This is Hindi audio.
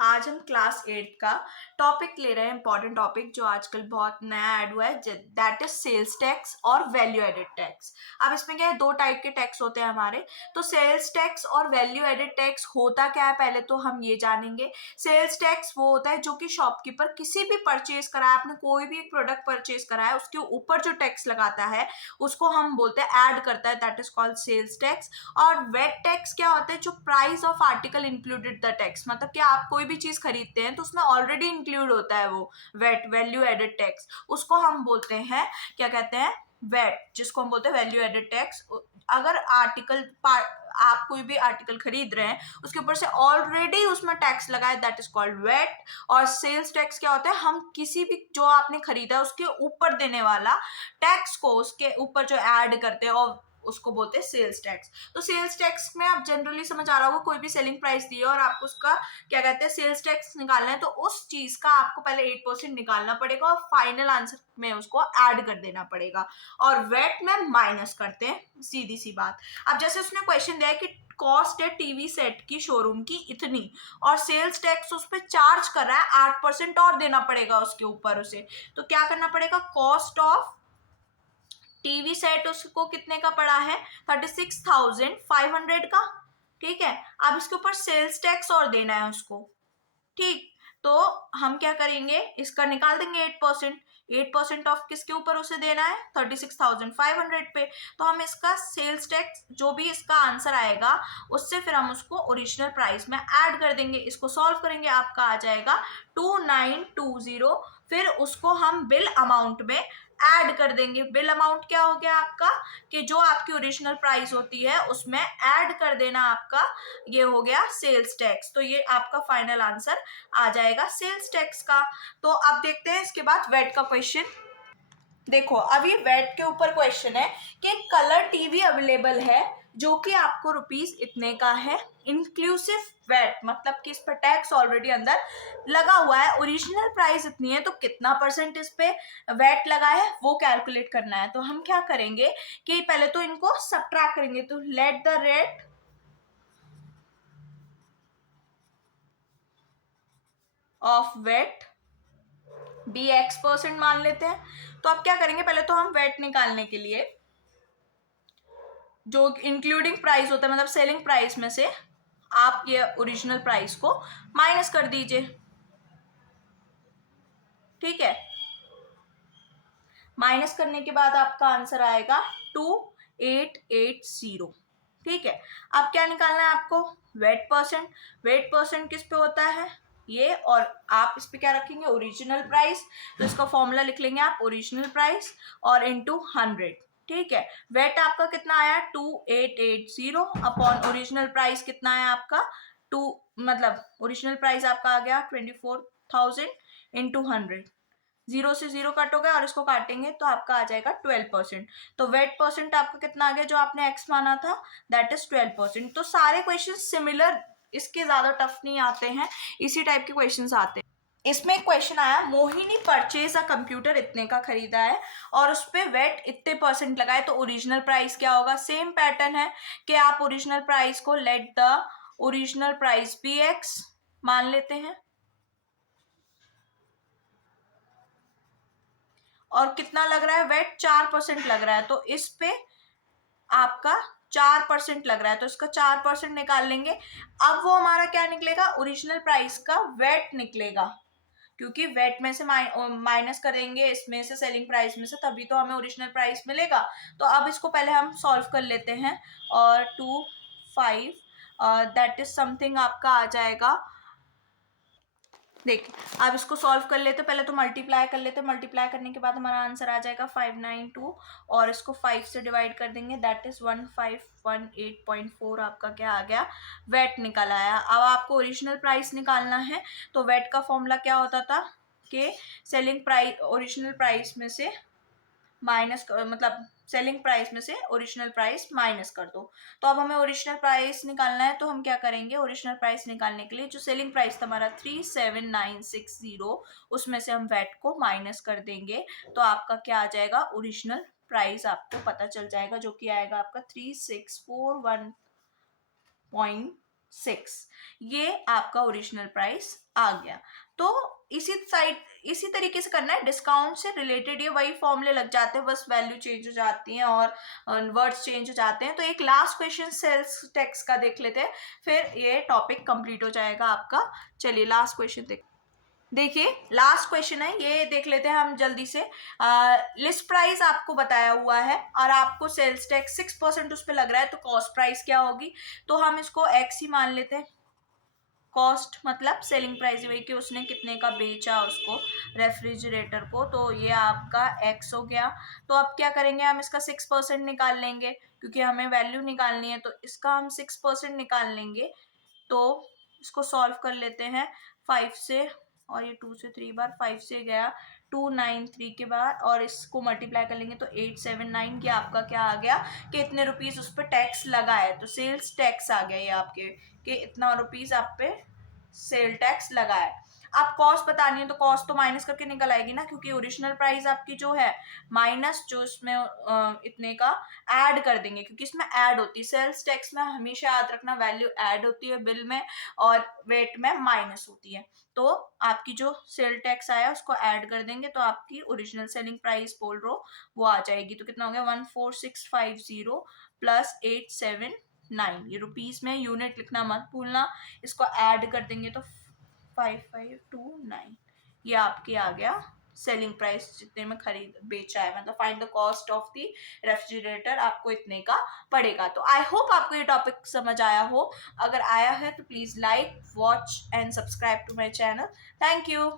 आज हम क्लास 8 का टॉपिक ले रहे हैं, इंपॉर्टेंट टॉपिक जो आजकल बहुत नया ऐड हुआ है, दैट इज सेल्स टैक्स और वैल्यू एडेड टैक्स। अब इसमें क्या है, दो टाइप के टैक्स होते हैं हमारे। तो सेल्स टैक्स और वैल्यू एडेड टैक्स होता क्या है, पहले तो हम ये जानेंगे। सेल्स टैक्स वो होता है जो कि शॉपकीपर किसी भी परचेज करा है, आपने कोई भी एक प्रोडक्ट परचेज करा है, उसके ऊपर जो टैक्स लगाता है उसको हम बोलते हैं, ऐड करता है, that is called sales tax. और वेट टैक्स क्या होता है, जो price of article included the tax, मतलब कि आप कोई भी चीज खरीदते हैं तो उसमें ऑलरेडी इंक्लूड होता है वो वेट, वैल्यू एडेड टैक्स, उसको हम बोलते हैं, क्या कहते हैं, वेट, जिसको हम बोलते हैं वैल्यू एडेड टैक्स। अगर आप कोई भी आर्टिकल खरीद रहे हैं, उसके ऊपर से ऑलरेडी उसमें टैक्स लगा है, दैट इज कॉल्ड वेट। और सेल्स टैक्स क्या होता है, हम किसी भी जो आपने खरीदा है उसके ऊपर देने वाला टैक्स को उसके ऊपर जो ऐड करते हैं, और उसको बोलते हैं सेल्स टैक्स। तो सेल्स टैक्स में आप जनरली समझ आ रहा होगा, कोई भी सेलिंग प्राइस दी है और आपको उसका क्या कहते हैं सेल्स टैक्स निकालना है, तो उस चीज का आपको पहले 8% निकालना पड़ेगा और फाइनल आंसर में उसको ऐड कर देना पड़ेगा, और वेट में माइनस करते हैं, सीधी सी बात। अब जैसे उसने क्वेश्चन दिया है कि कॉस्ट है टीवी सेट की शोरूम की इतनी, और सेल्स टैक्स उस पर चार्ज कर रहा है 8% और देना पड़ेगा उसके ऊपर उसे, तो क्या करना पड़ेगा, कॉस्ट ऑफ टीवी सेट उसको कितने का पड़ा है, 36,500 का। ठीक है, अब इसके ऊपर सेल्स टैक्स और देना है उसको। ठीक, तो हम क्या करेंगे, इसका निकाल देंगे 8%। 8% ऑफ किसके ऊपर उसे देना है, 36,500 पे। तो हम इसका सेल्स टैक्स जो भी इसका आंसर आएगा उससे फिर हम उसको ओरिजिनल प्राइस में ऐड कर देंगे। इसको सॉल्व करेंगे, आपका आ जाएगा 2920। फिर उसको हम बिल अमाउंट में ऐड कर देंगे। बिल अमाउंट क्या हो गया आपका, कि जो आपकी ओरिजिनल प्राइस होती है उसमें ऐड कर देना आपका, ये हो गया सेल्स टैक्स। तो ये आपका फाइनल आंसर आ जाएगा सेल्स टैक्स का। तो अब देखते हैं इसके बाद वेट का क्वेश्चन। देखो, अभी वेट के ऊपर क्वेश्चन है कि कलर टीवी अवेलेबल है जो कि आपको रुपीस इतने का है, इंक्लूसिव वेट, मतलब कि इस पर टैक्स ऑलरेडी अंदर लगा हुआ है, ओरिजिनल प्राइस इतनी है, तो कितना परसेंट इस पे वेट लगा है वो कैलकुलेट करना है। तो हम क्या करेंगे कि पहले तो इनको सबट्रैक्ट करेंगे, तो let the rate of VAT be X% मान लेते हैं। तो अब क्या करेंगे, पहले तो हम वेट निकालने के लिए जो इंक्लूडिंग प्राइस होता है, मतलब सेलिंग प्राइस में से आप ये ओरिजिनल प्राइस को माइनस कर दीजिए। ठीक है, माइनस करने के बाद आपका आंसर आएगा 2880। ठीक है, अब क्या निकालना है आपको, वेट परसेंट। वेट परसेंट किस पे होता है, ये, और आप इस पे क्या रखेंगे, ओरिजिनल प्राइस। तो इसका फॉर्मूला लिख लेंगे आप, ओरिजिनल प्राइस और इनटू 100। ठीक है, वेट आपका कितना आया, 2880 अपॉन ओरिजिनल प्राइस कितना है आपका, टू, मतलब ओरिजिनल प्राइस आपका आ गया 24,000 इंटू 100। जीरो से जीरो कट हो गया और इसको काटेंगे तो आपका आ जाएगा 12%। तो वेट परसेंट आपका कितना आ गया, जो आपने एक्स माना था, दैट इज 12%। तो सारे क्वेश्चन सिमिलर, इसके ज्यादा टफ नहीं आते हैं, इसी टाइप के क्वेश्चन आते हैं। इसमें एक क्वेश्चन आया, मोहिनी परचेज अ कंप्यूटर इतने का खरीदा है और उस पे वेट इतने परसेंट लगाए, तो ओरिजिनल प्राइस क्या होगा। सेम पैटर्न है कि आप ओरिजिनल प्राइस को let the original price be x मान लेते हैं, और कितना लग रहा है वेट, 4% लग रहा है, तो इस पे आपका 4% लग रहा है, तो इसका 4% निकाल लेंगे। अब वो हमारा क्या निकलेगा, ओरिजिनल प्राइस का वेट निकलेगा, क्योंकि वेट में से माइनस करेंगे इसमें से, सेलिंग प्राइस में से, तभी तो हमें ओरिजिनल प्राइस मिलेगा। तो अब इसको पहले हम सॉल्व कर लेते हैं, और 25 दैट इज समथिंग आपका आ जाएगा। देखिए, अब इसको सॉल्व कर लेते, पहले तो मल्टीप्लाई कर लेते, मल्टीप्लाई करने के बाद हमारा आंसर आ जाएगा 592, और इसको 5 से डिवाइड कर देंगे, दैट इज 1518.4 आपका क्या आ गया, वेट निकल आया। अब आपको ओरिजिनल प्राइस निकालना है, तो वेट का फॉर्मूला क्या होता था कि सेलिंग प्राइस ओरिजिनल प्राइस में से माइनस, मतलब सेलिंग प्राइस में से ओरिजिनल प्राइस माइनस कर दो। तो अब हमें ओरिजिनल प्राइस निकालना है, तो हम क्या करेंगे, ओरिजिनल प्राइस निकालने के लिए जो सेलिंग प्राइस था हमारा 37960, उसमें से हम वेट को माइनस कर देंगे, तो आपका क्या आ जाएगा, ओरिजिनल प्राइस आपको पता चल जाएगा, जो कि आएगा आपका 3641.4 6, ये आपका ओरिजिनल प्राइस आ गया। तो इसी तरीके से करना है, डिस्काउंट से रिलेटेड ये वही फॉर्मूले लग जाते हैं, बस वैल्यू चेंज हो जाती हैं और वर्ड्स चेंज हो जाते हैं। तो एक लास्ट क्वेश्चन सेल्स टैक्स का देख लेते हैं, फिर ये टॉपिक कंप्लीट हो जाएगा आपका। चलिए लास्ट क्वेश्चन देखिए, लास्ट क्वेश्चन है, ये देख लेते हैं हम जल्दी से। लिस्ट प्राइस आपको बताया हुआ है और आपको सेल्स टैक्स 6% उस पर लग रहा है, तो कॉस्ट प्राइस क्या होगी? तो हम इसको एक्स ही मान लेते हैं। कॉस्ट मतलब सेलिंग प्राइस वही कि उसने कितने का बेचा उसको, रेफ्रिजरेटर को, तो ये आपका एक्स हो गया। तो अब क्या करेंगे, हम इसका 6% निकाल लेंगे, क्योंकि हमें वैल्यू निकालनी है, तो इसका हम 6% निकाल लेंगे। तो इसको सॉल्व कर लेते हैं 5 से, और ये 2 से 3 बार, 5 से गया 293 के बाद, और इसको मल्टीप्लाई कर लेंगे तो 879, ये आपका क्या आ गया कि इतने रुपीस उस पर टैक्स लगा है। तो सेल्स टैक्स आ गया ये आपके, कि इतना रुपीस आप पे सेल टैक्स लगा है। आप कॉस्ट बतानी है तो कॉस्ट तो माइनस करके निकल आएगी ना, क्योंकि ओरिजिनल प्राइस आपकी जो है माइनस जो इसमें इतने का ऐड कर देंगे, क्योंकि इसमें ऐड होती है। सेल्स टैक्स में हमेशा याद रखना वैल्यू ऐड होती है बिल में, और वेट में माइनस होती है। तो आपकी जो सेल टैक्स आया उसको ऐड कर देंगे, तो आपकी ओरिजिनल सेलिंग प्राइस बोल रहे हो वो आ जाएगी। तो कितना हो गया, 14650 प्लस 879, ये रुपीस में, यूनिट लिखना मत भूलना। इसको ऐड कर देंगे तो 5529, ये आपके आ गया सेलिंग प्राइस, जितने में खरीद बेचा है, मतलब find the cost of the refrigerator, आपको इतने का पड़ेगा। तो आई होप आपको ये टॉपिक समझ आया हो। अगर आया है तो please like, watch and subscribe to my channel. Thank you.